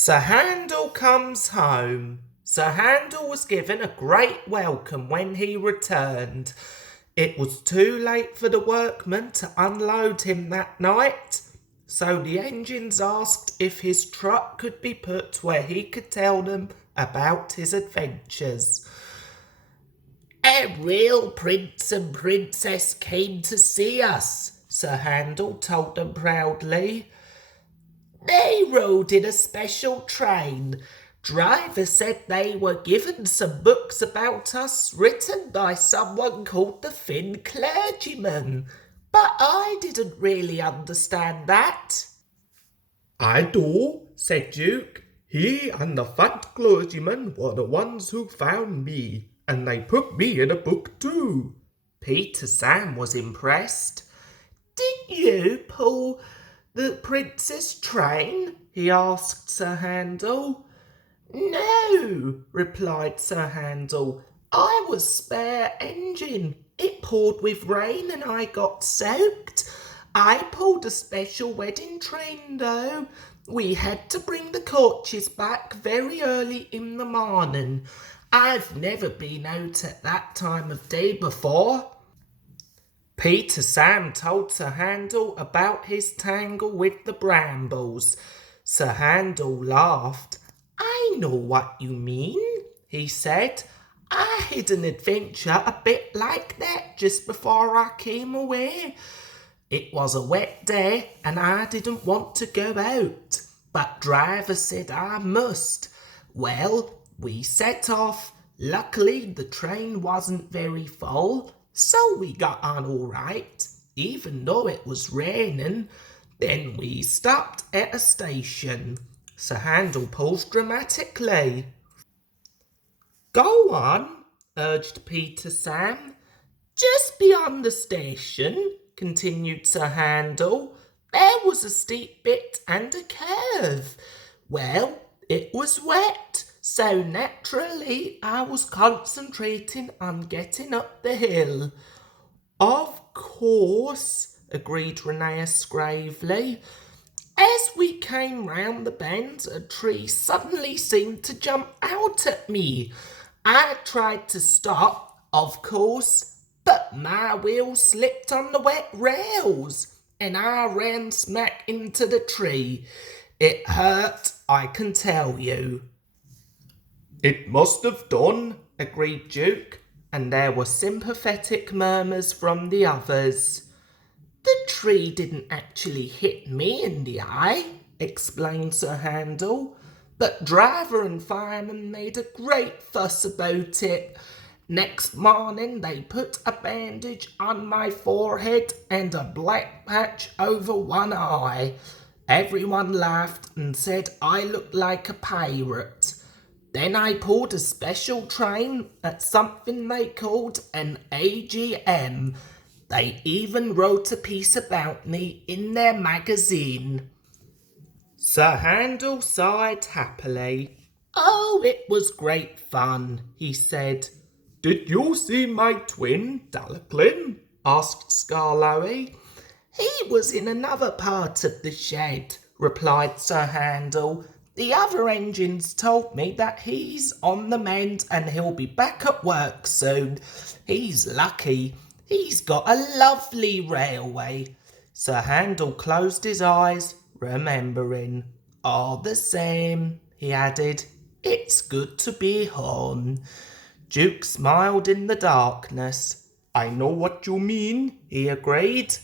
Sir Handel Comes Home. Sir Handel was given a great welcome when he returned. It was too late for the workmen to unload him that night, so the engines asked if his truck could be put where he could tell them about his adventures. A real prince and princess came to see us, Sir Handel told them proudly. They rode in a special train. Driver said they were given some books about us written by someone called the Thin Clergyman, but I didn't really understand that. I do, said Duke. He and the fat clergyman were the ones who found me, and they put me in a book too. Peter Sam was impressed. Did you pull the prince's train? He asked Sir Handel. No, replied Sir Handel. I was spare engine. It poured with rain and I got soaked. I pulled a special wedding train though. We had to bring the coaches back very early in the morning. I've never been out at that time of day before. Peter Sam told Sir Handel about his tangle with the brambles. Sir Handel laughed. I know what you mean, he said. I had an adventure a bit like that just before I came away. It was a wet day and I didn't want to go out, but driver said I must. Well, we set off. Luckily, the train wasn't very full, so we got on all right, even though it was raining. Then we stopped at a station. Sir Handel paused dramatically. Go on, urged Peter Sam. Just beyond the station, continued Sir Handel, there was a steep bit and a curve. Well, it was wet, so naturally I was concentrating on getting up the hill. Of course, agreed Rheneas gravely. As we came round the bend, a tree suddenly seemed to jump out at me. I tried to stop, of course, but my wheel slipped on the wet rails, and I ran smack into the tree. It hurt, I can tell you. It must have done, agreed Duke, and there were sympathetic murmurs from the others. The tree didn't actually hit me in the eye, explained Sir Handel, but driver and fireman made a great fuss about it. Next morning they put a bandage on my forehead and a black patch over one eye. Everyone laughed and said I looked like a pirate. Then I pulled a special train at something they called an AGM. They even wrote a piece about me in their magazine. Sir Handel sighed happily. Oh, it was great fun, he said. Did you see my twin, Dalaclin? Asked Skarloey. He was in another part of the shed, replied Sir Handel. The other engines told me that he's on the mend and he'll be back at work soon. He's lucky. He's got a lovely railway. Sir Handel closed his eyes, remembering. All the same, he added, it's good to be home. Duke smiled in the darkness. I know what you mean, he agreed.